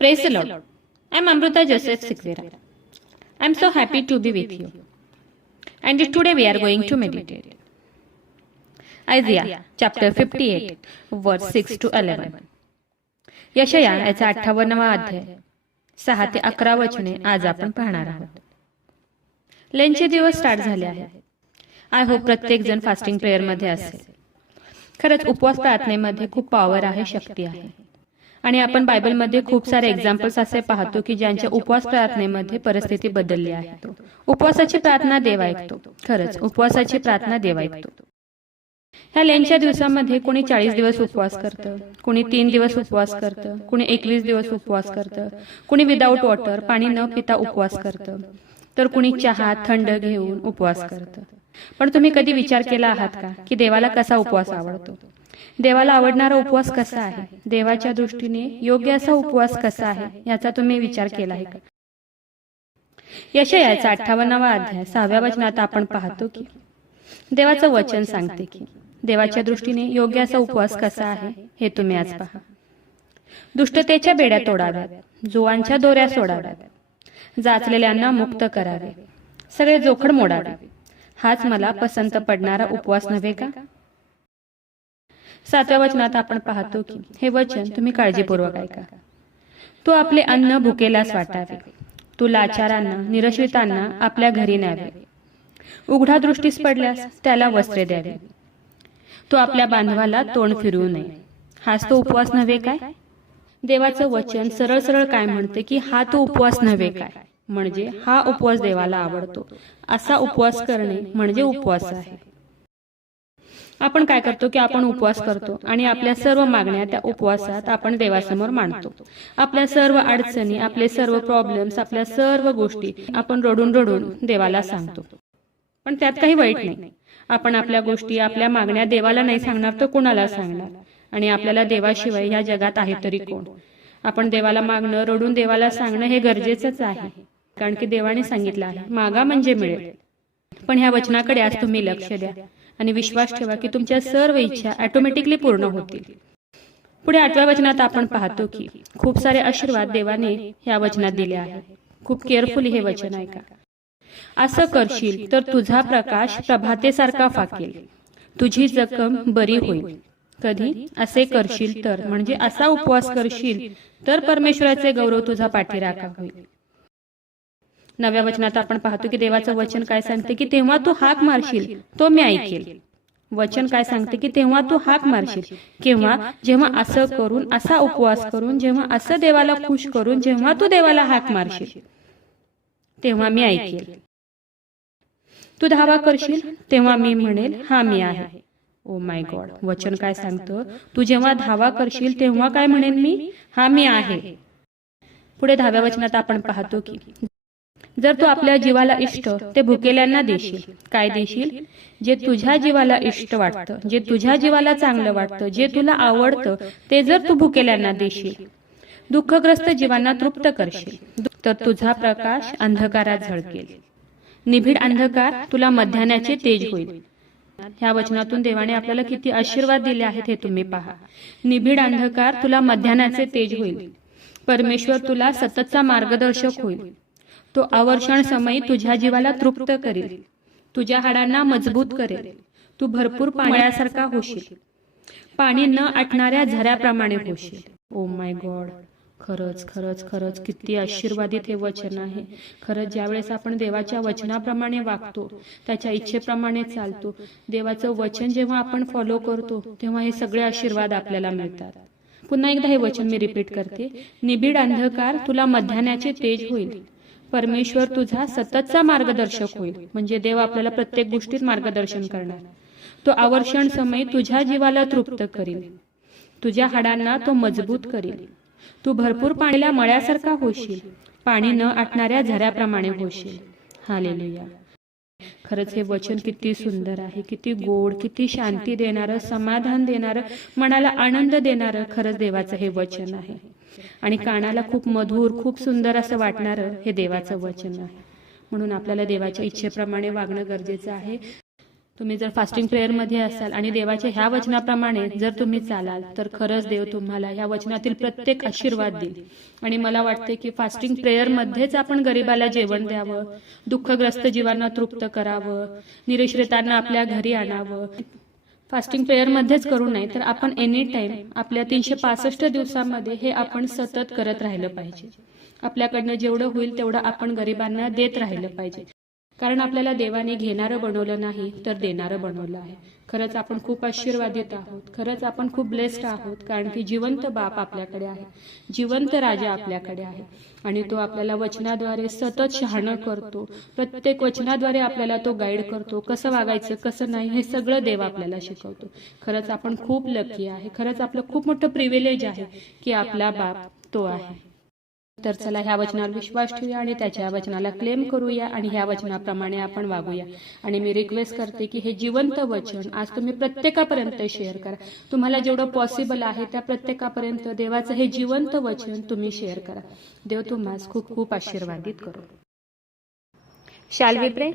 Praise the Lord. I am Amrita Joseph Sikvera. I am so happy to be with you. And today we are going to meditate. Isaiah chapter 58 verse 6 to 11. यशया याचा 58वा अध्याय 6 ते 11 वचने आज आपण पाहणार आहोत. लेनचे दिवस स्टार्ट झाले आहेत. आय होप प्रत्येक जण फास्टिंग प्रेयर मध्ये असेल. खरंच उपवास प्रार्थनेमध्ये खूप पॉवर आहे, शक्ती आहे. आणि आपण बायबलमध्ये खूप सारे एक्झाम्पल्स असे पाहतो की ज्यांच्या उपवास प्रार्थनेमध्ये परिस्थिती बदलली आहे. उपवासाची प्रार्थना देव ऐकतो. खरंच उपवासाची प्रार्थना देव ऐकतो. ह्या लेनच्या दिवसामध्ये कोणी 40 दिवस उपवास करतं, कोणी 3 दिवस उपवास करतं, कोणी 21 दिवस उपवास करतं, कोणी विदाऊट वॉटर पाणी न पिता उपवास करतं, तर कुणी चहा थंड घेऊन उपवास करतं. पण तुम्ही कधी विचार केला आहात का की देवाला कसा उपवास आवडतो? देवाला आवडणारा उपवास कसा आहे? देवाच्या दृष्टीने योग्य असा उपवास कसा आहे याचा तुम्ही विचार केला आहे का? यशयाचा 58वा अध्याय 6व्या वचनात आपण पाहतो की देवाचं वचन सांगते की देवाच्या दृष्टीने योग्य असा उपवास कसा आहे हे तुम्ही आज पहा. दुष्टतेच्या बेड्या तोडाव्यात, जुवांच्या दोऱ्या सोडाव्यात, जाचलेल्यांना मुक्त करावे, सगळे जोखड मोडावे. हाच मला पसंत पडणारा उपवास नव्हे का? 7व्या वचनात आपण पाहतो की हे वचन तुम्ही काळजीपूर्वक ऐका. तू आपले अन्न भुकेलास वाटावे, तू लाचारांना निराश्रितांना आपल्या घरी न्यावे, उघडा दृष्टीस पडल्यास त्याला वस्त्रे द्यावे, तू आपल्या बांधवाला तोंड फिरवू नये. हाच तो उपवास नव्हे काय? देवाचं वचन सरळ सरळ काय म्हणते की हा तो उपवास नव्हे काय? म्हणजे हा उपवास देवाला आवडतो. असा उपवास करणे म्हणजे उपवास आहे. आपण काय करतो की आपण उपवास करतो आणि आपल्या सर्व मागण्या त्या उपवासात आपण देवासमोर मांडतो. आपल्या सर्व अडचणी, आपले सर्व प्रॉब्लेम्स, आपल्या सर्व गोष्टी आपण रडून रडून देवाला सांगतो. पण त्यात काही वाईट नाही. आपण आपल्या गोष्टी, आपल्या मागण्या देवाला नाही सांगणार तर कुणाला सांगणार? आणि आपल्याला देवाशिवाय या जगात आहे तरी कोण? आपण देवाला मागणं, रडून देवाला सांगणं हे गरजेचंच आहे. कारण की देवाने सांगितलं आहे, मागा म्हणजे मिळेल. पण ह्या वचनाकडे आज तुम्ही लक्ष द्या आणि विश्वास ठेवा की तुमच्या सर्व इच्छा ऑटोमॅटिकली पूर्ण होतील. पुढे 8व्या वचनात आपण पाहतो की खूप सारे आशीर्वाद देवाने ह्या वचनात दिले आहेत. खूप केअरफुली हे वचन ऐका. असं करशील तर तुझा प्रकाश प्रभातेसारखा फाकेल, तुझी जखम बरी होईल. कधी? असे करशील तर, म्हणजे असा उपवास करशील तर परमेश्वराचे गौरव तुझा पाठीराखा होईल. 9व्या वचनात आपण पाहतो की देवाचं वचन काय सांगते की तेव्हा तू हाक मारशील तो मी ऐकेल. वचन काय सांगते की तेव्हा तू हाक मारशील. केव्हा? जेव्हा असं करून, असा उपवास करून, जेव्हा असं देवाला खुश करून, जेव्हा तू देवाला हाक मारशील तेव्हा मी ऐकेल. तू धावा करशील तेव्हा मी म्हणेल हा मी आहे. ओ माय गॉड, वचन काय सांगतं? तू जेव्हा धावा करशील तेव्हा काय म्हणेन मी? हा मी आहे. पुढे 10व्या वचनात आपण पाहतो की जर तू आपल्या जीवाला इष्ट ते भुकेल्यांना देशील. काय देशील? जे तुझ्या जीवाला इष्ट वाटतं, जे तुझ्या जीवाला चांगलं वाटतं, जे तुला आवडतं ते जर तू भुकेल्यांना देशील, दुःखग्रस्त जीवांना तृप्त करशील, तर तुझा प्रकाश अंधकारात झळकेल. निबिड अंधकार तुला मध्यान्हाचे तेज होईल. ह्या वचनातून देवाने आपल्याला किती आशीर्वाद दिले आहेत हे तुम्ही पहा. निबिड अंधकार तुला मध्यान्हाचे तेज होईल. परमेश्वर तुला सततचा मार्गदर्शक होईल. तो आवर्षण समयी तुझ्या जीवाला तृप्त करेल, तुझ्या हाडांना मजबूत करेल. तू भरपूर पाण्यासारखा होशील, पाणी न आटणाऱ्या झऱ्याप्रमाणे होशील. ओ माय गॉड, खरंच खरंच खरंच किती आशीर्वादित हे वचन आहे. खरंच ज्यावेळेस आपण देवाच्या वचनाप्रमाणे वागतो, त्याच्या इच्छेप्रमाणे चालतो, देवाचं वचन जेव्हा आपण फॉलो करतो तेव्हा हे सगळे आशीर्वाद आपल्याला मिळतात. पुन्हा एकदा हे वचन मी रिपीट करते. निबिड अंधकार तुला मध्यान्हाचे तेज होईल. परमेश्वर तुझा सततचा मार्गदर्शक होईल. म्हणजे देव आपल्याला प्रत्येक गोष्टीत मार्गदर्शन करणार. तो आवर्षण समयी तुझ्या जीवाला तृप्त करील, तुझ्या हाडांना तो मजबूत करील. तू भरपूर पाण्याला मळ्यासारखा होशील, पाणी न आटणाऱ्या झऱ्याप्रमाणे होशील. हालेलुया. खरंच हे वचन किती सुंदर आहे, किती गोड, किती शांती देणारं, समाधान देणारं, मनाला आनंद देणारं खरंच देवाचं हे वचन आहे. आणि कानाला खूप मधुर, खूप सुंदर असं वाटणारं हे देवाचं वचन आहे. म्हणून आपल्याला देवाच्या इच्छेप्रमाणे वागणं गरजेचं आहे. तुम्ही जर फास्टिंग प्रेयरमध्ये असाल आणि देवाच्या ह्या वचनाप्रमाणे जर तुम्ही चालाल तर खरंच देव तुम्हाला ह्या वचनातील प्रत्येक आशीर्वाद देईल. आणि मला वाटते की फास्टिंग प्रेयरमध्येच आपण गरिबाला जेवण द्यावं, दुःखग्रस्त जीवांना तृप्त करावं, निराश्रितांना आपल्या घरी आणावं. फास्टिंग प्रेयरमध्येच करू नये तर आपण एनी टाइम आपल्या 365 दिवसामध्ये हे आपण सतत करत राहिलं पाहिजे. आपल्याकडनं जेवढं होईल तेवढं आपण गरिबांना देत राहिलं पाहिजे. कारण आपल्याला देवाने घेणारं बनवलं नाही तर देणारं बनवलं आहे. खरंच आपण खूप आशीर्वादित आहोत. खरंच आपण खूप ब्लेस्ड आहोत. कारण की जिवंत बाप आपल्याकडे आहे, जिवंत राजा आपल्याकडे आहे आणि तो आपल्याला वचनाद्वारे सतत शहाणं करतो. प्रत्येक वचनाद्वारे आपल्याला तो गाईड करतो. कसं वागायचं कसं नाही हे सगळं देव आपल्याला शिकवतो. खरंच आपण खूप लकी आहे. खरंच आपलं खूप मोठं प्रिव्हिलेज आहे की आपला बाप तो आहे. तर चला ह्या वचनावर विश्वास ठेवूया आणि त्याच्या वचनाला क्लेम करूया आणि ह्या वचनाप्रमाणे आपण वागूया. आणि मी रिक्वेस्ट करते की हे जिवंत वचन आज तुम्ही प्रत्येकापर्यंत शेअर करा. तुम्हाला जेवढं पॉसिबल आहे त्या प्रत्येकापर्यंत देवाचं हे जिवंत वचन तुम्ही शेअर करा. देव तुम्हाला खूप खूप आशीर्वादित करो. शाल वी प्रे.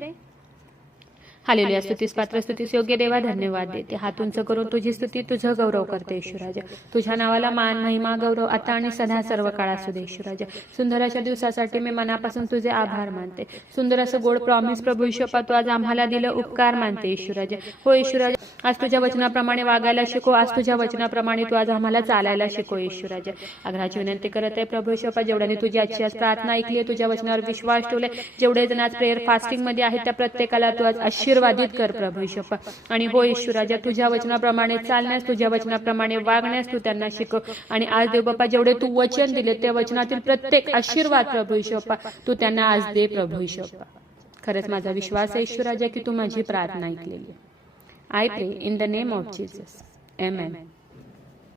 हालेलुया. स्तुतीस पात्र, स्तुतीस योग्य देवा, धन्यवाद देते. हात उंच करून तुझी स्तुती, तुझं गौरव करते येशूराजा. तुझ्या नावाला मान, महिमा, गौरव आता आणि सदा सर्व काळ असू दे येशूराजा. सुंदर अशा दिवसासाठी मी मनापासून तुझे आभार मानते. सुंदर असं गोड प्रॉमिस प्रभू येशूपा तू आज आम्हाला दिलं, उपकार मानते येशूराजा. हो येशूराजा, आज तुझ्या वचनाप्रमाणे वागायला शिकव. आज तुझ्या वचनाप्रमाणे तू आज आम्हाला चालायला शिकव येशूराजा. आग्रहाची विनंती करत आहे प्रभू येशूपा, जेवढ्याने तुझी आजची आज प्रार्थना ऐकली आहे, तुझ्या वचनावर विश्वास ठेवले, जेवढे जण आज प्रेयर फास्टिंग मध्ये आहेत त्या प्रत्येकाला तू आज आशीर्वादित कर प्रभू येशूपा. आणि हो येशूराजा, तुझ्या वचनाप्रमाणे चालण्यास, तुझ्या वचनाप्रमाणे वागण्यास तू त्यांना शिकव. आणि आज देव बाप्पा, जेवढे तू वचन दिले त्या वचनातील प्रत्येक आशीर्वाद प्रभू येशूपा तू त्यांना आज दे प्रभू येशूपा. खरंच माझा विश्वास आहे येशूराजा की तू माझी प्रार्थना ऐकलेली. आय प्रे in the name of Jesus. Amen.